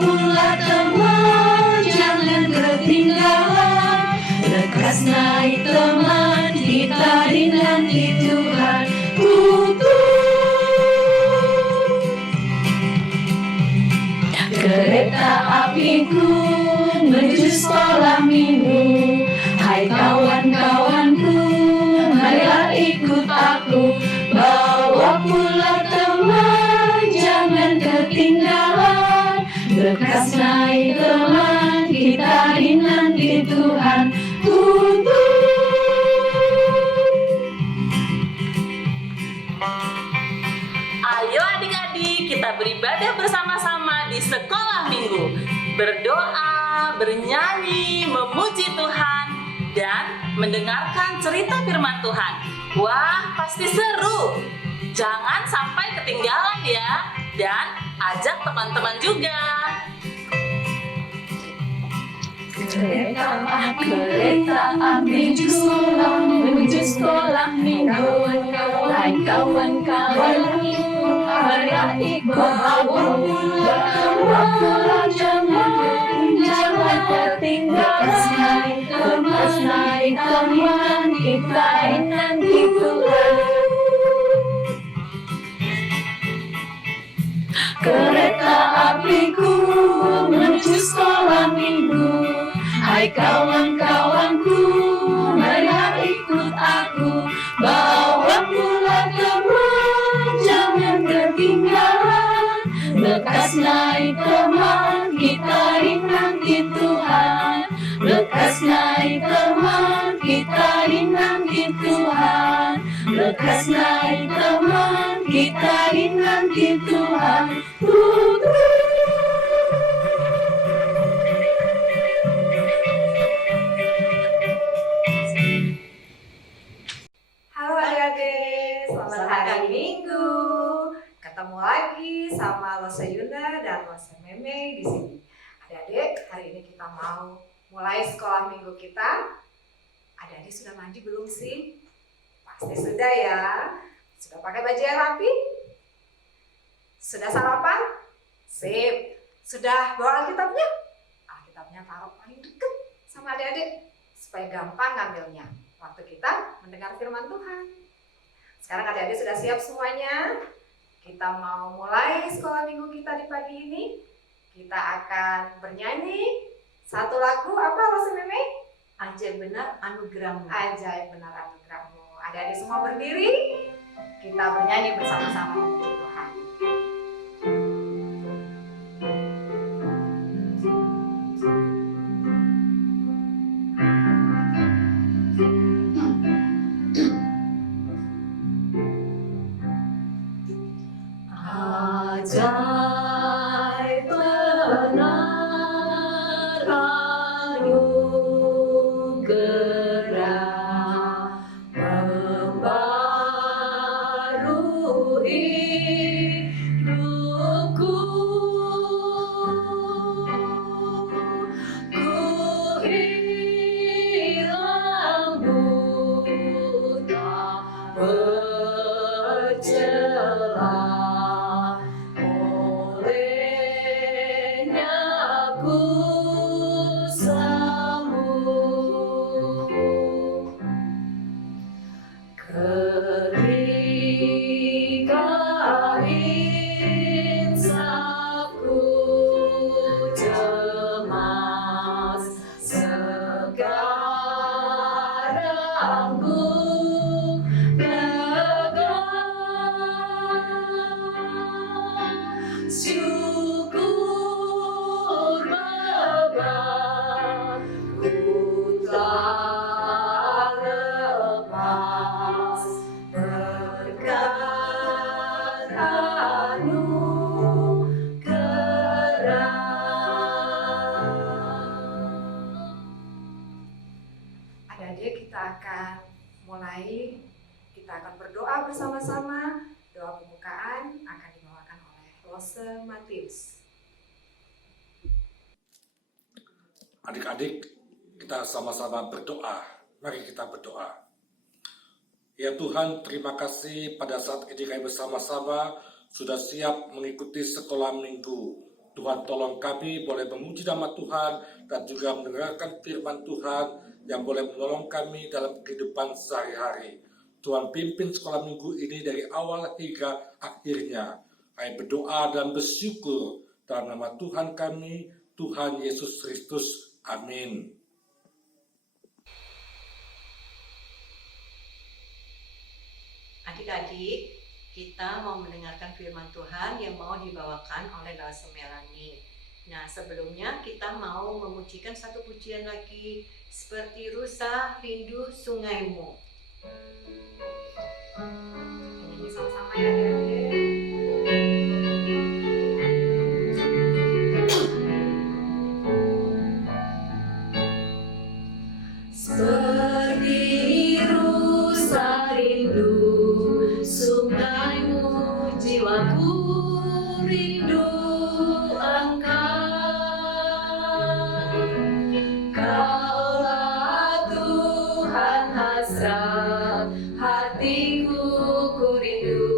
pula teman, jangan ketinggalan. Lekas naik teman, kita dinanti Tuhan. Kereta apiku menuju sekolah minggu. Hai kawan-kawanku, marilah ikut aku. Bawa pula teman, jangan ketinggalan. Lekas naik teman, kita dinanti Tuhan. Ayo adik-adik, kita beribadah bersama-sama di sekolah minggu. Berdoa, bernyanyi, memuji Tuhan, dan mendengarkan cerita firman Tuhan. Wah, pasti seru. Jangan sampai ketinggalan ya. Dan ajak teman-teman juga. Kereta api menuju sekolah minggu. Hai kawan-kawanku, marilah ikut aku. Bawa pula jangan ketinggalan. Lekas naik teman, kita dinanti Tuhan. Kereta apiku menuju sekolah minggu. Hai kawan-kawanku, marilah ikut aku. Bawa pula teman, jangan ketinggalan. Lekas naik teman, kita dinanti Tuhan. Lekas naik teman, kita dinanti Tuhan. Lekas naik teman, kita dinanti Tuhan. Halo adik-adik, selamat hari Minggu. Ketemu lagi sama Lose Yuna dan Lose Meme di sini. Adik-adik, hari ini kita mau mulai sekolah minggu kita. Adik-adik sudah mandi belum sih? Pasti sudah ya. Sudah pakai baju yang rapi? Sudah sarapan? Sip. Sudah bawa Alkitabnya? Alkitabnya taruh paling deket sama adik-adik supaya gampang ngambilnya waktu kita mendengar firman Tuhan. Sekarang adik-adik sudah siap semuanya? Kita mau mulai sekolah minggu kita di pagi ini. Kita akan bernyanyi satu lagu, apa Lose Meme? Ajaib benar anugerahmu. Ajaib benar anugerahmu. Adik-adik semua berdiri. Kita bernyanyi bersama-sama memuji Tuhan. Ajaib benar anugerah, membaru hidupku. Ku hilang buta bercela. Syukur Bapa, ku telah lepas berkat anugerah. Adik-adik, kita akan mulai. Kita akan berdoa bersama-sama. Doa pembukaan akan dibawakan oleh Lose Matius. Adik-adik, kita sama-sama berdoa. Mari kita berdoa. Ya Tuhan, terima kasih pada saat ini kami bersama-sama sudah siap mengikuti sekolah minggu. Tuhan tolong kami boleh memuji nama Tuhan dan juga mendengarkan firman Tuhan yang boleh menolong kami dalam kehidupan sehari-hari. Tuhan pimpin sekolah minggu ini dari awal hingga akhirnya. Kami berdoa dan bersyukur dalam nama Tuhan kami, Tuhan Yesus Kristus. Amin. Adik-adik, kita mau mendengarkan firman Tuhan yang mau dibawakan oleh Lause Melani. Nah, sebelumnya kita mau memujikan satu pujian lagi, seperti Rusa Rindu Sungaimu. Nyanyi sama-sama ya adik-adik. Seperti rusa rindu sungaimu, jiwaku rindu Engkau. Kaulah Tuhan hasrat hatiku, ku rindu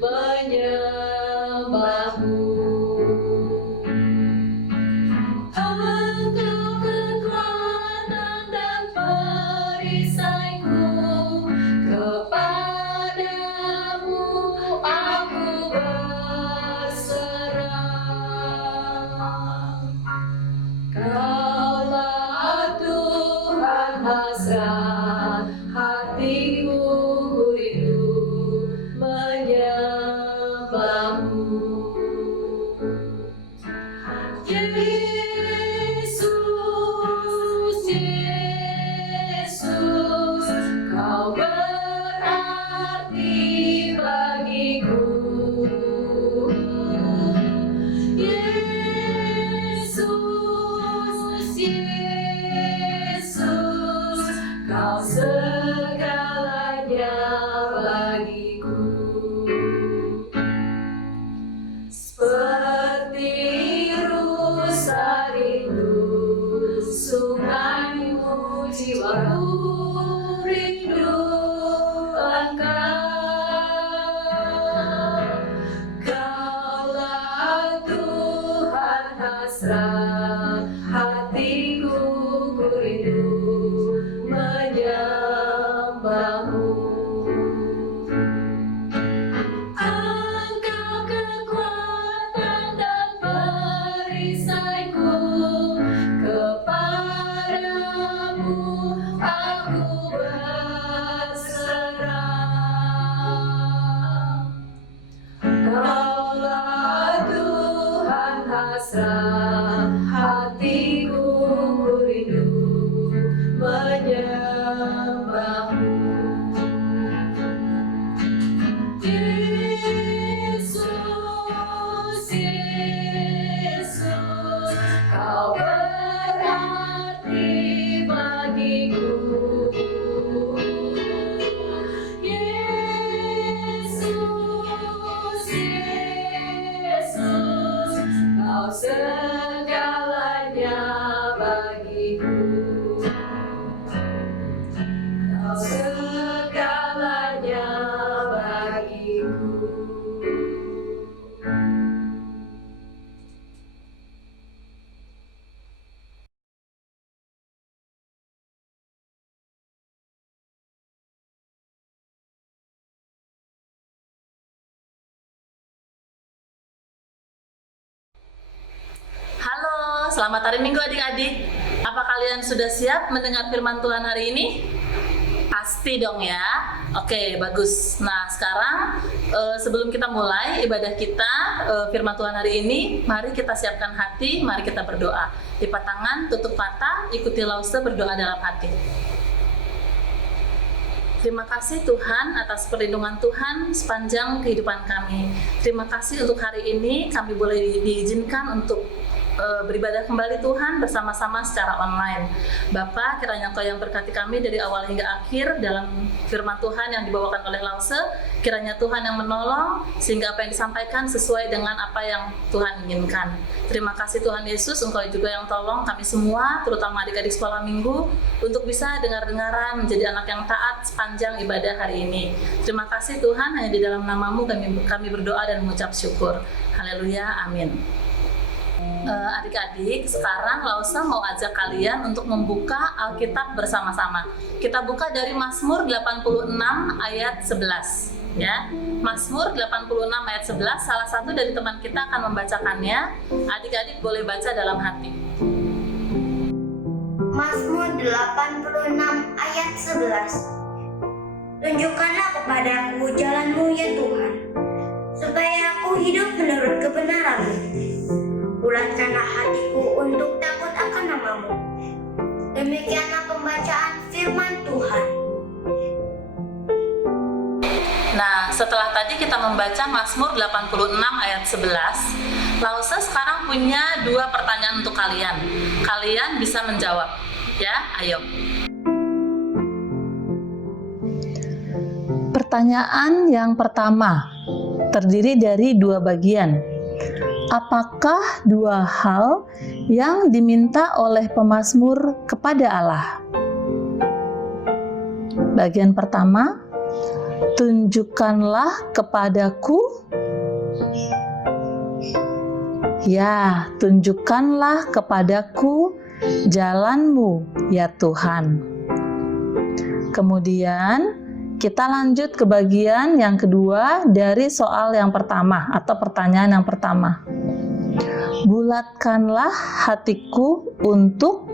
menyembahmu. Engkau kekuatan dan perisaiku, kepadamu aku berserah. Kaulah Tuhan hasrat hatiku, ku rindu menyembahmu. Yesus, Yesus, Kau berarti bagiku. Yesus, Yesus, Kau segalanya bagiku. Seperti rusa rindu sungaimu, jiwaku rindu Engkau. Kaulah Tuhan hasrat hatiku, ku rindu menyembahmu. Engkau kekuatan dan perisaiku, kepadamu aku berserah. Kaulah Tuhan hasrat hatiku, ku rindu menyembahmu. Yesus, Yesus, Kau berarti bagiku. Yesus, Yesus, Kau segalanya bagiku. Kau segalanya bagiku. Halo, selamat hari Minggu adik-adik. Apa kalian sudah siap mendengar firman Tuhan hari ini? Pasti dong ya. Oke, bagus. Nah, sekarang sebelum kita mulai ibadah kita, firman Tuhan hari ini, mari kita siapkan hati, mari kita berdoa. Lipat tangan, tutup mata, ikuti Lause berdoa dalam hati. Terima kasih Tuhan atas perlindungan Tuhan sepanjang kehidupan kami. Terima kasih untuk hari ini kami boleh diizinkan untuk beribadah kembali Tuhan bersama-sama secara online. Bapa, kiranya Engkau yang berkati kami dari awal hingga akhir dalam firman Tuhan yang dibawakan oleh Lause. Kiranya Tuhan yang menolong sehingga apa yang disampaikan sesuai dengan apa yang Tuhan inginkan. Terima kasih Tuhan Yesus, Engkau juga yang tolong kami semua, terutama adik-adik sekolah minggu, untuk bisa dengar-dengaran menjadi anak yang taat sepanjang ibadah hari ini. Terima kasih Tuhan, hanya di dalam nama-Mu kami berdoa dan mengucap syukur. Haleluya, amin. Adik-adik, sekarang Lausa mau ajak kalian untuk membuka Alkitab bersama-sama. Kita buka dari Mazmur 86 ayat 11. Ya, Mazmur 86 ayat 11, salah satu dari teman kita akan membacakannya. Adik-adik boleh baca dalam hati. Mazmur 86 ayat 11. Tunjukkanlah kepadaku jalan-Mu ya Tuhan, supaya aku hidup menurut kebenaran-Mu. Bulatkanlah hatiku untuk takut akan nama-Mu. Demikianlah pembacaan firman Tuhan. Nah, setelah tadi kita membaca Mazmur 86 ayat 11, Lausa sekarang punya 2 pertanyaan untuk kalian. Kalian bisa menjawab. Ya, ayo. Pertanyaan yang pertama terdiri dari 2 bagian. Apakah 2 hal yang diminta oleh pemazmur kepada Allah? Bagian pertama, tunjukkanlah kepadaku. Ya, tunjukkanlah kepadaku jalan-Mu ya Tuhan. Kemudian kita lanjut ke bagian yang kedua dari soal yang pertama atau pertanyaan yang pertama. Bulatkanlah hatiku untuk.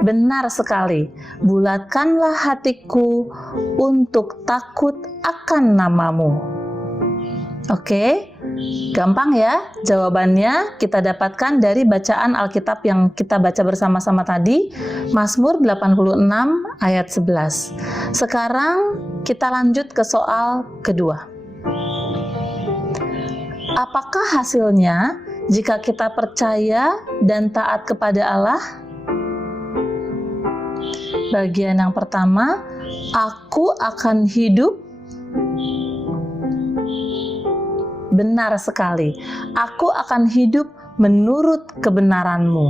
Benar sekali, bulatkanlah hatiku untuk takut akan nama-Mu. Oke, gampang ya jawabannya kita dapatkan dari bacaan Alkitab yang kita baca bersama-sama tadi, Mazmur 86 ayat 11. Sekarang kita lanjut ke soal kedua. Apakah hasilnya jika kita percaya dan taat kepada Allah? Bagian yang pertama, aku akan hidup. Benar sekali, aku akan hidup menurut kebenaran-Mu.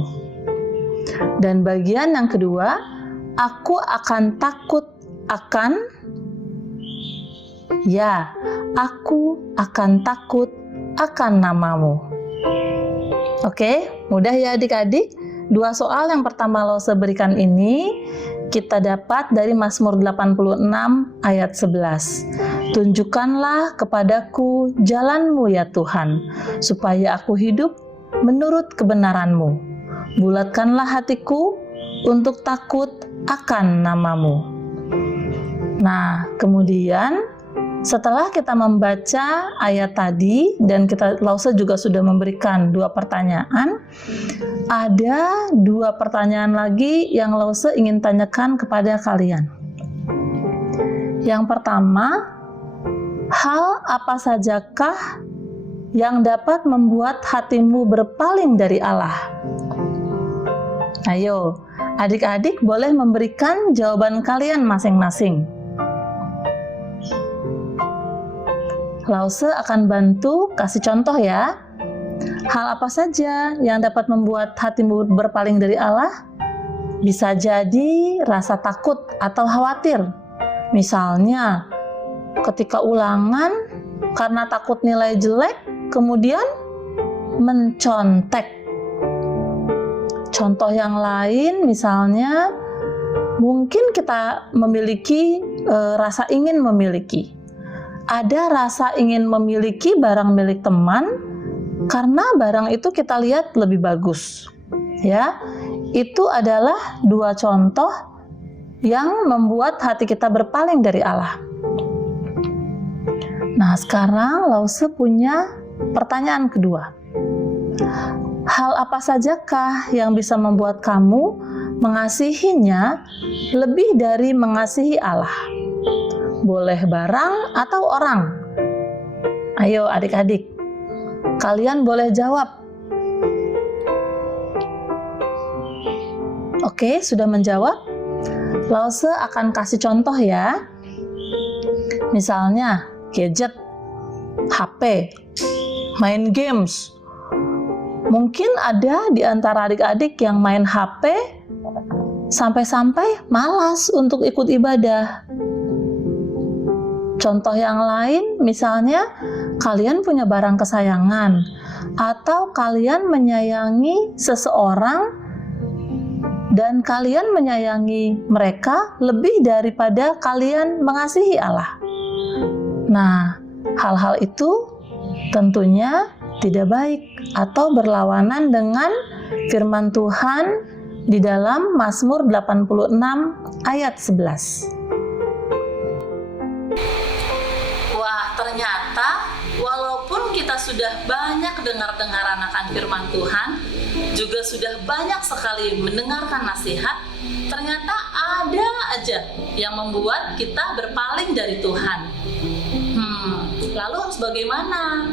Dan bagian yang kedua, aku akan takut akan. Ya, aku akan takut akan nama-Mu. Oke, mudah ya adik-adik? 2 soal yang pertama Lausa berikan ini kita dapat dari Mazmur 86 ayat 11. Tunjukkanlah kepadaku jalan-Mu ya Tuhan, supaya aku hidup menurut kebenaran-Mu. Bulatkanlah hatiku untuk takut akan nama-Mu. Nah, kemudian setelah kita membaca ayat tadi dan Lausa juga sudah memberikan 2 pertanyaan, ada 2 pertanyaan lagi yang Lausa ingin tanyakan kepada kalian. Yang pertama, hal apa sajakah yang dapat membuat hatimu berpaling dari Allah? Ayo, adik-adik boleh memberikan jawaban kalian masing-masing. Lausa akan bantu kasih contoh ya. Hal apa saja yang dapat membuat hatimu berpaling dari Allah? Bisa jadi rasa takut atau khawatir. Misalnya, ketika ulangan karena takut nilai jelek, kemudian mencontek. Contoh yang lain misalnya, mungkin kita memiliki rasa ingin memiliki. Ada rasa ingin memiliki barang milik teman karena barang itu kita lihat lebih bagus. Ya, itu adalah 2 contoh yang membuat hati kita berpaling dari Allah. Nah, sekarang Lausa punya pertanyaan kedua. Hal apa sajakah yang bisa membuat kamu mengasihinya lebih dari mengasihi Allah? Boleh barang atau orang? Ayo adik-adik, kalian boleh jawab. Oke, sudah menjawab? Lausa akan kasih contoh ya. Misalnya, gadget, HP, main games. Mungkin ada di antara adik-adik yang main HP sampai-sampai malas untuk ikut ibadah. Contoh yang lain, misalnya kalian punya barang kesayangan, Atau kalian menyayangi seseorang dan kalian menyayangi mereka lebih daripada kalian mengasihi Allah? Nah, hal-hal itu tentunya tidak baik atau berlawanan dengan firman Tuhan di dalam Mazmur 86 ayat 11. Wah, ternyata walaupun kita sudah banyak dengar-dengaran akan firman Tuhan, juga sudah banyak sekali mendengarkan nasihat, ternyata ada aja yang membuat kita berpaling dari Tuhan. Lalu harus bagaimana?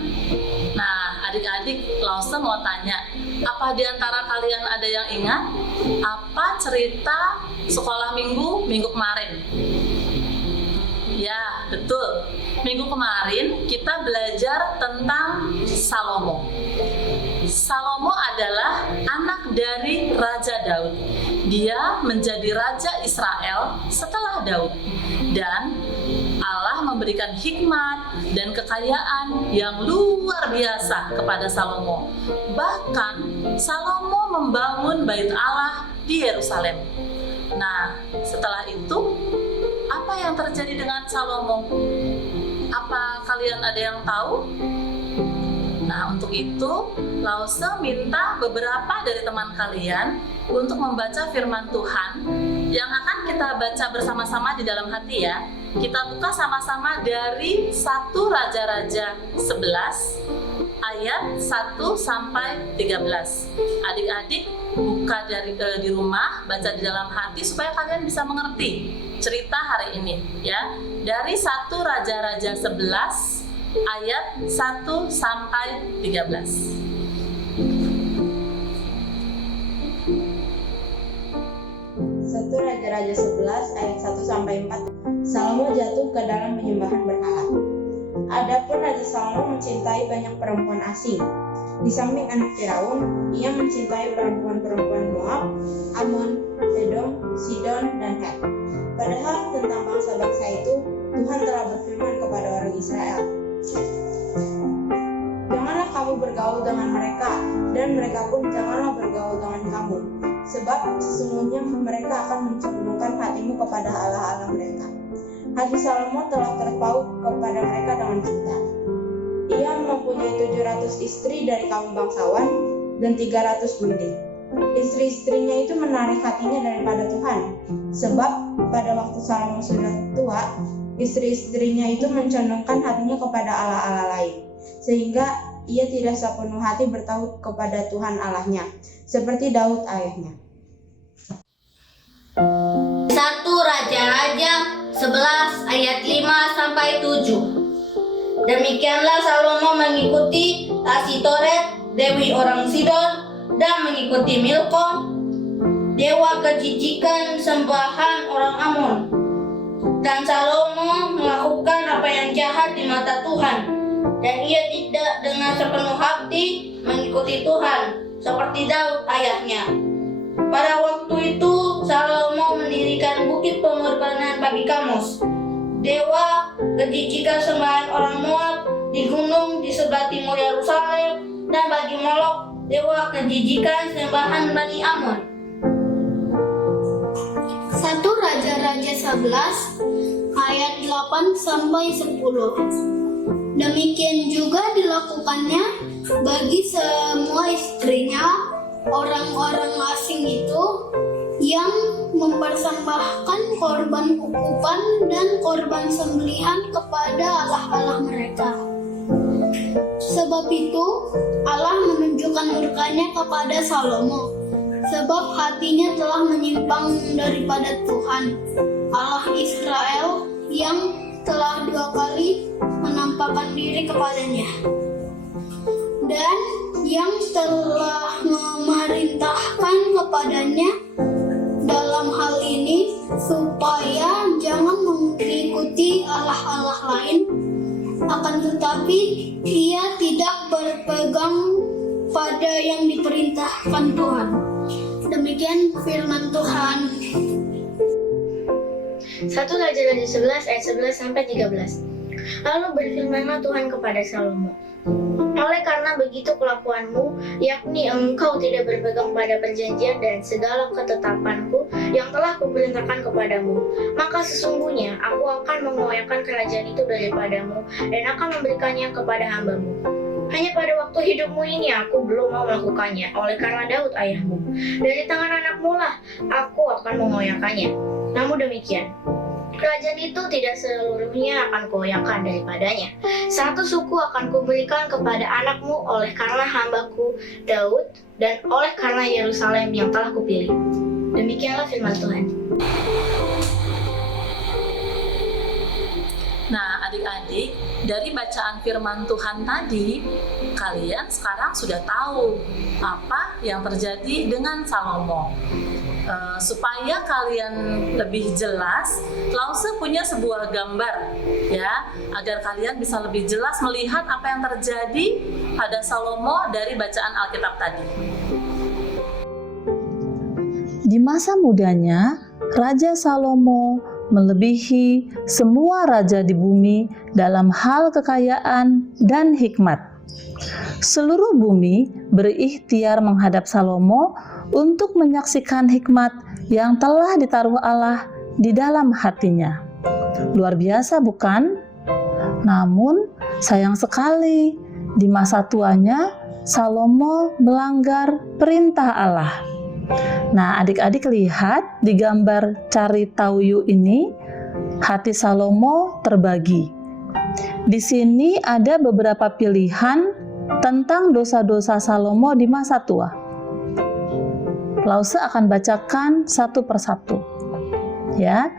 Nah, adik-adik, Lawson mau tanya, apa di antara kalian ada yang ingat apa cerita sekolah minggu kemarin? Ya, betul. Minggu kemarin kita belajar tentang Salomo. Salomo adalah anak dari Raja Daud. Dia menjadi Raja Israel setelah Daud. Dan Allah memberikan hikmat dan kekayaan yang luar biasa kepada Salomo. Bahkan Salomo membangun bait Allah di Yerusalem. Nah, setelah itu apa yang terjadi dengan Salomo? Apa kalian ada yang tahu? Nah, untuk itu Lause minta beberapa dari teman kalian untuk membaca firman Tuhan yang akan kita baca bersama-sama di dalam hati ya. Kita buka sama-sama dari 1 Raja-Raja 11 ayat 1 sampai 13. Adik-adik buka di rumah, baca di dalam hati supaya kalian bisa mengerti cerita hari ini ya. Dari 1 Raja-Raja 11 ayat 1 sampai 13. 1 Raja-Raja 11 ayat 1 sampai 4. Salomo jatuh ke dalam penyembahan berhala. Adapun Raja Salomo mencintai banyak perempuan asing. Di samping anak Firaun, ia mencintai perempuan-perempuan Moab, Ammon, Edom, Sidon, dan Het. Padahal tentang bangsa-bangsa itu, Tuhan telah berfirman kepada orang Israel, "Janganlah kamu bergaul dengan mereka, dan mereka pun janganlah bergaul dengan kamu. Sebab sesungguhnya mereka akan mencondongkan hatimu kepada allah-allah mereka." Hati Salomo telah terpaut kepada mereka dengan cinta. Ia mempunyai 700 istri dari kaum bangsawan dan 300 gunting. Istri-istrinya itu menarik hatinya daripada Tuhan. Sebab pada waktu Salomo sudah tua, istri-istrinya itu mencondongkan hatinya kepada allah-allah lain. Sehingga ia tidak sepenuh hati bertauhid kepada Tuhan Allahnya, seperti Daud ayahnya. 1 Raja-Raja 11 ayat 5 sampai 7. Demikianlah Salomo mengikuti Asitoret, dewi orang Sidon, dan mengikuti Milko, dewa kejijikan sembahan orang Amon. Dan Salomo melakukan apa yang jahat di mata Tuhan, dan ia tidak dengan sepenuh hati mengikuti Tuhan, seperti Daud ayahnya. Pada waktu itu Salomo mendirikan bukit pengorbanan bagi Kamos, dewa kejijikan sembahan orang Moab, di gunung di sebelah timur Yerusalem, dan bagi Molok, dewa kejijikan sembahan Bani Amon. 1 Raja-Raja 11 ayat 8 sampai 10. Demikian juga dilakukannya bagi semua istrinya, orang-orang asing itu yang mempersembahkan korban ukupan dan korban sembelihan kepada allah-allah mereka. Sebab itu Allah menunjukkan murkanya kepada Salomo, sebab hatinya telah menyimpang daripada Tuhan Allah Israel yang telah 2 kali menampakkan diri kepadanya, dan yang telah memerintahkan kepadanya dalam hal ini supaya jangan mengikuti allah-allah lain, akan tetapi ia tidak berpegang pada yang diperintahkan Tuhan. Demikian firman Tuhan. 1 Raja-Raja 11 ayat 11 sampai 13. Lalu berfirmanlah Tuhan kepada Salomo, Oleh karena begitu kelakuanmu, yakni engkau tidak berpegang pada perjanjian dan segala ketetapanku yang telah kuperintahkan kepadamu, maka sesungguhnya aku akan mengoyakkan kerajaan itu daripadamu dan akan memberikannya kepada hambamu. Hanya pada waktu hidupmu ini aku belum mau melakukannya, oleh karena Daud ayahmu. Dari tangan anakmu lah aku akan mengoyakkannya. Namun demikian, kerajaan itu tidak seluruhnya akan kuoyakkan daripadanya. Satu suku akan kuberikan kepada anakmu oleh karena hambaku Daud dan oleh karena Yerusalem yang telah kupilih. Demikianlah firman Tuhan. Nah, adik-adik, dari bacaan firman Tuhan tadi, kalian sekarang sudah tahu apa yang terjadi dengan Salomo. Supaya kalian lebih jelas, Lause punya sebuah gambar ya, agar kalian bisa lebih jelas melihat apa yang terjadi pada Salomo dari bacaan Alkitab tadi. Di masa mudanya, Raja Salomo melebihi semua raja di bumi dalam hal kekayaan dan hikmat. Seluruh bumi berikhtiar menghadap Salomo untuk menyaksikan hikmat yang telah ditaruh Allah di dalam hatinya. Luar biasa bukan? Namun sayang sekali, di masa tuanya Salomo melanggar perintah Allah. Nah, adik-adik lihat di gambar cari tahu ini, hati Salomo terbagi. Di sini ada beberapa pilihan tentang dosa-dosa Salomo di masa tua. Lause akan bacakan satu persatu. Ya,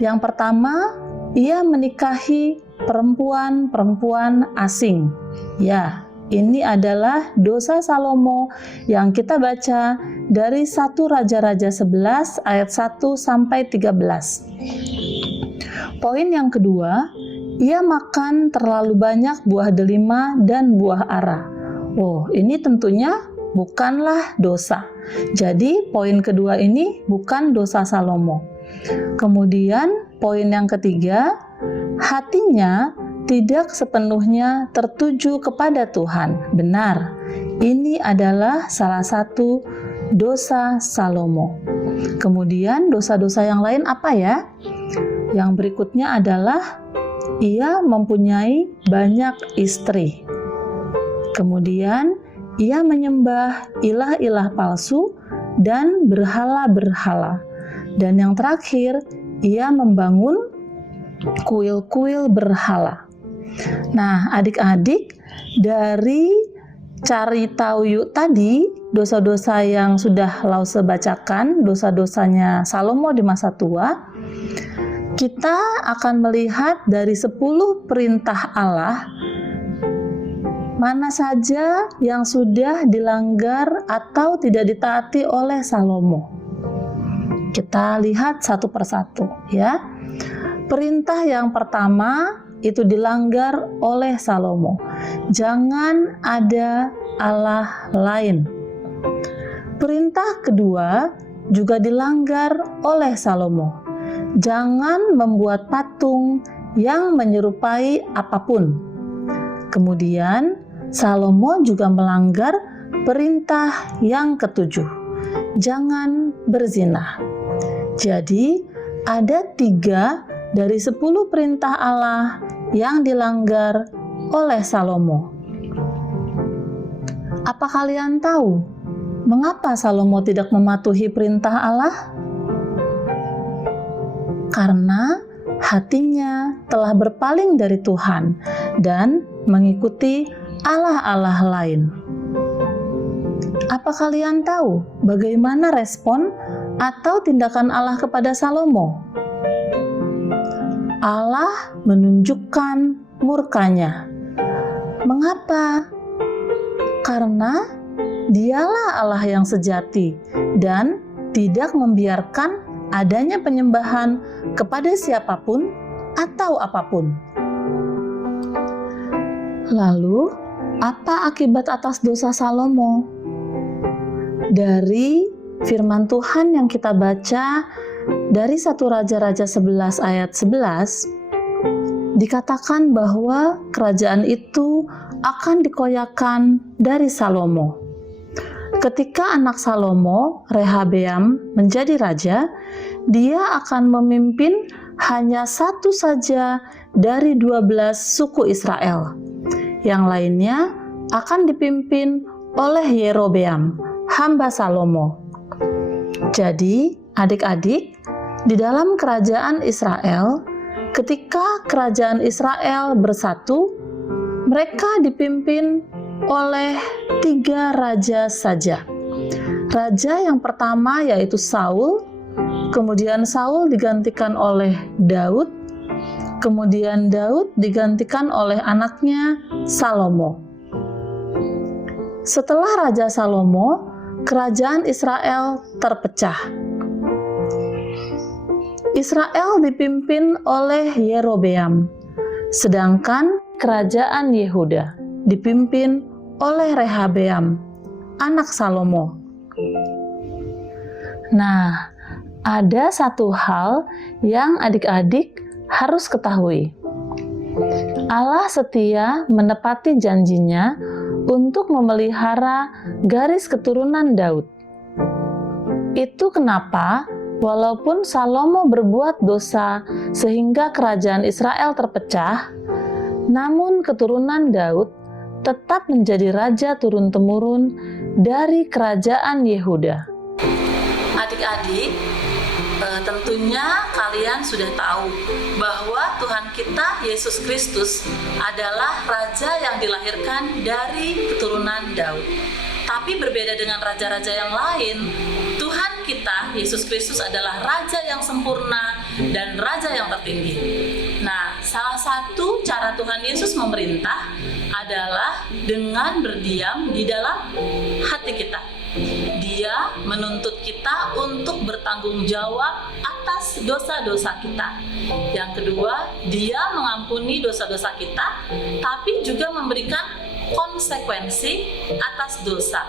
yang pertama, ia menikahi perempuan-perempuan asing. Ya, ini adalah dosa Salomo yang kita baca dari 1 Raja-Raja 11 ayat 1 sampai 13. Poin yang kedua, ia makan terlalu banyak buah delima dan buah ara. Oh, ini tentunya bukanlah dosa. Jadi, poin kedua ini bukan dosa Salomo. Kemudian, poin yang ketiga, hatinya tidak sepenuhnya tertuju kepada Tuhan. Benar, ini adalah salah satu dosa Salomo. Kemudian dosa-dosa yang lain apa ya? Yang berikutnya adalah ia mempunyai banyak istri. Kemudian ia menyembah ilah-ilah palsu dan berhala-berhala. Dan yang terakhir, ia membangun kuil-kuil berhala. Nah, adik-adik, dari cari tahu yuk tadi, dosa-dosa yang sudah Lause bacakan, dosa-dosanya Salomo di masa tua, kita akan melihat dari 10 perintah Allah, mana saja yang sudah dilanggar atau tidak ditaati oleh Salomo. Kita lihat satu persatu ya. Perintah yang pertama itu dilanggar oleh Salomo. Jangan ada Allah lain. Perintah kedua juga dilanggar oleh Salomo. Jangan membuat patung yang menyerupai apapun. Kemudian Salomo juga melanggar perintah yang ketujuh. Jangan berzina. Jadi ada 3 dari 10 perintah Allah yang dilanggar oleh Salomo. Apa kalian tahu mengapa Salomo tidak mematuhi perintah Allah? Karena hatinya telah berpaling dari Tuhan dan mengikuti Allah-Allah lain. Apa kalian tahu bagaimana respon atau tindakan Allah kepada Salomo? Allah menunjukkan murkanya. Mengapa? Karena Dialah Allah yang sejati dan tidak membiarkan adanya penyembahan kepada siapapun atau apapun. Lalu, apa akibat atas dosa Salomo? Dari firman Tuhan yang kita baca dari 1 Raja-Raja 11 ayat 11, dikatakan bahwa kerajaan itu akan dikoyakkan dari Salomo. Ketika anak Salomo, Rehabeam, menjadi raja, dia akan memimpin hanya satu saja dari 12 suku Israel. Yang lainnya akan dipimpin oleh Yerobeam, hamba Salomo. Jadi, adik-adik, di dalam kerajaan Israel, ketika kerajaan Israel bersatu, mereka dipimpin oleh 3 raja saja. Raja yang pertama yaitu Saul, kemudian Saul digantikan oleh Daud, kemudian Daud digantikan oleh anaknya Salomo. Setelah Raja Salomo, kerajaan Israel terpecah. Israel dipimpin oleh Yerobeam, sedangkan kerajaan Yehuda dipimpin oleh Rehabeam, anak Salomo. Nah, ada satu hal yang adik-adik harus ketahui. Allah setia menepati janjinya untuk memelihara garis keturunan Daud. Itu kenapa walaupun Salomo berbuat dosa sehingga kerajaan Israel terpecah, namun keturunan Daud tetap menjadi raja turun-temurun dari kerajaan Yehuda. Adik-adik, tentunya kalian sudah tahu bahwa Tuhan kita Yesus Kristus adalah raja yang dilahirkan dari keturunan Daud. Tapi berbeda dengan raja-raja yang lain, Tuhan kita Yesus Kristus adalah raja yang sempurna dan raja yang tertinggi. Nah, salah satu cara Tuhan Yesus memerintah adalah dengan berdiam di dalam hati kita. Dia menuntut kita untuk bertanggung jawab atas dosa-dosa kita. Yang kedua, dia mengampuni dosa-dosa kita, tapi juga memberikan konsekuensi atas dosa.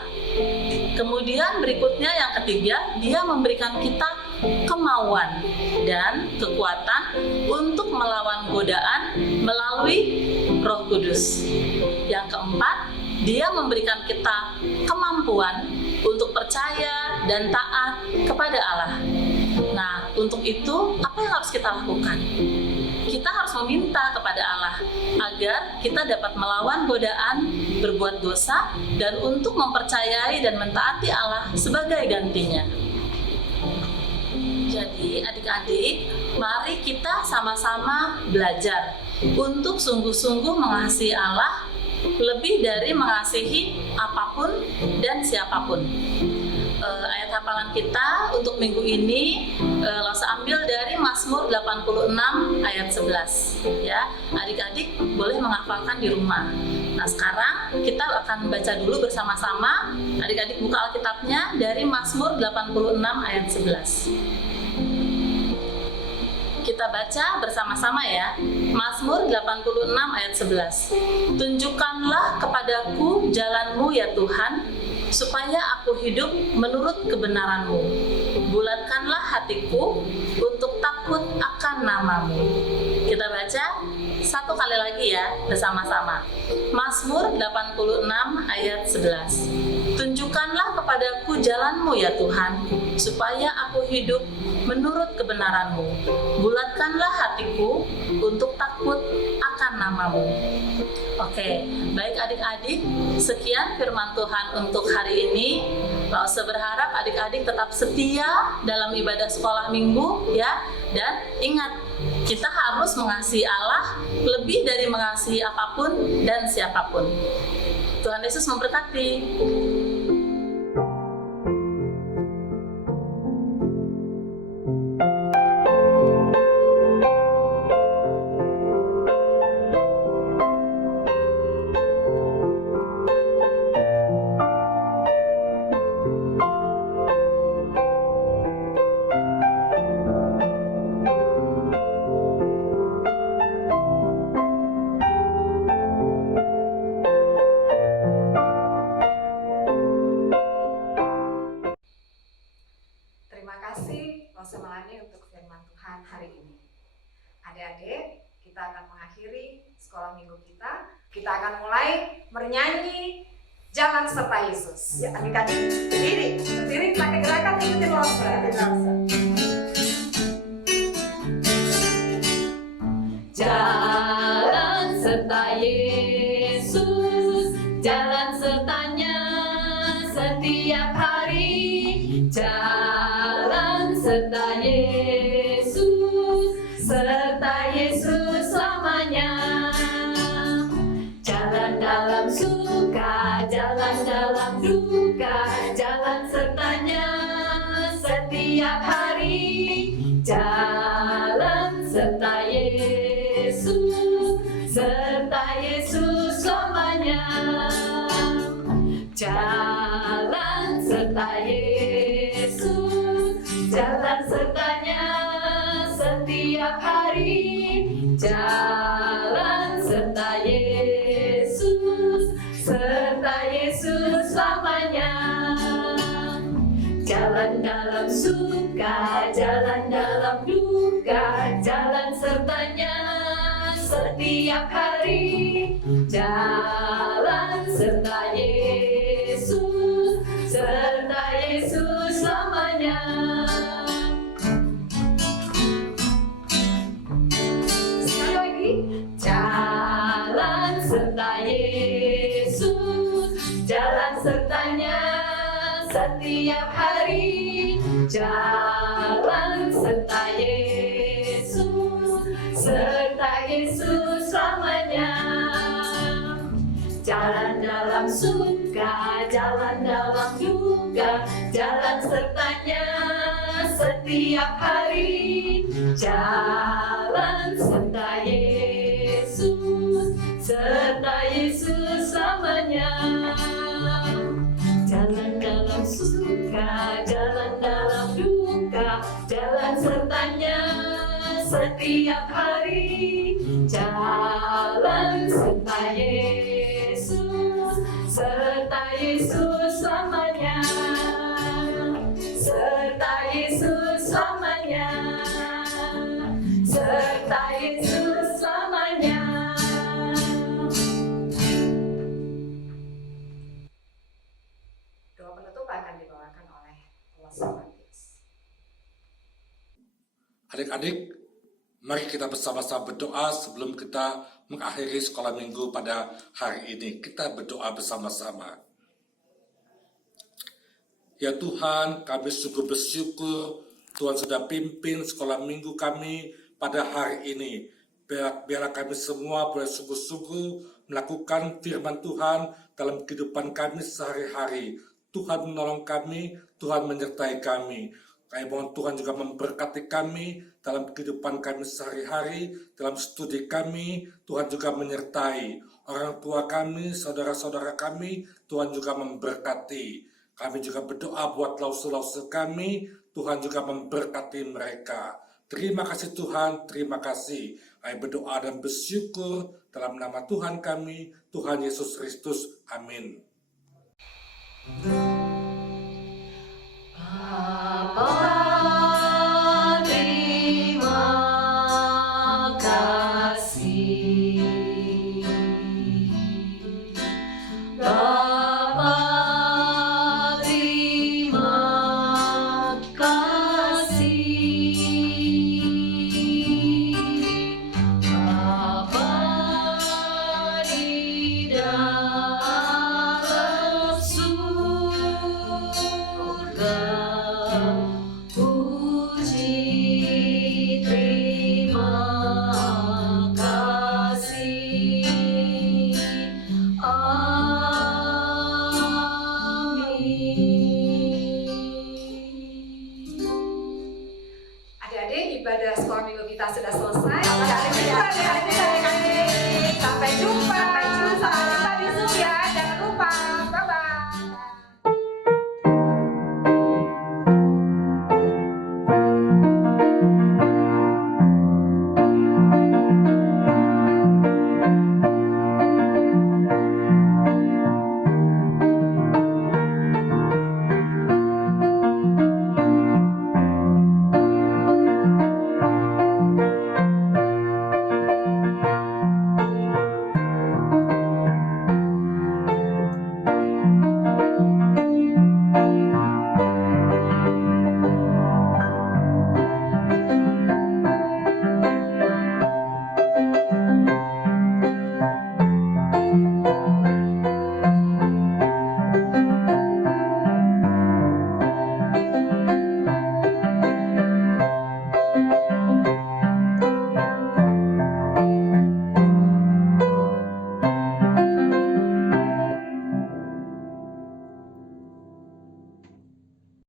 Kemudian berikutnya yang ketiga, dia memberikan kita kemauan dan kekuatan untuk melawan godaan melalui Roh Kudus. Yang keempat, dia memberikan kita kemampuan untuk percaya dan taat kepada Allah. Nah, untuk itu apa yang harus kita lakukan? Kita harus meminta kepada Allah agar kita dapat melawan godaan berbuat dosa dan untuk mempercayai dan mentaati Allah sebagai gantinya. Jadi adik-adik, mari kita sama-sama belajar untuk sungguh-sungguh mengasihi Allah lebih dari mengasihi apapun dan siapapun. Ayat hafalan kita untuk minggu ini langsung ambil dari Mazmur 86 ayat 11 ya. Adik-adik boleh menghafalkan di rumah. Nah, sekarang kita akan baca dulu bersama-sama. Adik-adik buka Alkitabnya dari Mazmur 86 ayat 11. Kita baca bersama-sama ya. Mazmur 86 ayat 11. Tunjukkanlah kepadaku jalan-Mu ya Tuhan, supaya aku hidup menurut kebenaran-Mu. Bulatkanlah hatiku untuk takut akan nama-Mu. Kita baca satu kali lagi ya bersama-sama. Mazmur 86 ayat 11. Tunjukkanlah kepadaku jalan-Mu ya Tuhan, supaya aku hidup menurut kebenaran-Mu. Bulatkanlah hatiku untuk takut akan nama-Mu. Oke, baik adik-adik, sekian firman Tuhan untuk hari ini. Lause berharap adik-adik tetap setia dalam ibadah sekolah minggu ya. Dan ingat, kita harus mengasihi Allah lebih dari mengasihi apapun dan siapapun. Tuhan Yesus memberkati. Untuk firman Tuhan hari ini. Adik-adik, kita akan mengakhiri sekolah minggu kita. Kita akan mulai bernyanyi Jalan Serta Yesus. Ya, adik-adik berdiri pakai gerakan ikutin Losa. Jalan serta Yesus, jalan sertanya setiap hari. Jalan serta Yesus, serta Yesus selamanya. Jalan dalam suka, jalan dalam duka, jalan sertanya setiap hari. Jalan serta Yesus, serta Yesus selamanya. Jalan serta Yesus, jalan sertanya setiap hari. Jalan serta Yesus, serta Yesus selamanya. Jalan dalam suka, jalan dalam duka, jalan sertanya setiap hari. Jalan serta Yesus, serta Yesus selamanya. Sekali lagi, jalan serta Yesus, jalan sertanya setiap hari. Jalan serta Yesus, serta Yesus selamanya. Jalan dalam suka, jalan dalam duka, jalan sertanya setiap hari. Jalan serta Yesus, serta Yesus selamanya. Jalan dalam suka, jalan dalam duka, jalan sertanya setiap hari. Jalan serta Yesus, serta Yesus selamanya. Serta Yesus selamanya. Serta Yesus selamanya. Doa penutup akan dibawakan oleh Losa. Adik-adik, mari kita bersama-sama berdoa sebelum kita mengakhiri sekolah minggu pada hari ini. Kita berdoa bersama-sama. Ya Tuhan, kami sungguh bersyukur Tuhan sudah pimpin sekolah minggu kami pada hari ini. Biarlah kami semua boleh sungguh-sungguh melakukan firman Tuhan dalam kehidupan kami sehari-hari. Tuhan menolong kami, Tuhan menyertai kami. Kami mohon Tuhan juga memberkati kami dalam kehidupan kami sehari-hari, dalam studi kami, Tuhan juga menyertai. Orang tua kami, saudara-saudara kami, Tuhan juga memberkati. Kami juga berdoa buat lausu-lausu kami, Tuhan juga memberkati mereka. Terima kasih Tuhan, terima kasih. Kami berdoa dan bersyukur dalam nama Tuhan kami, Tuhan Yesus Kristus. Amin.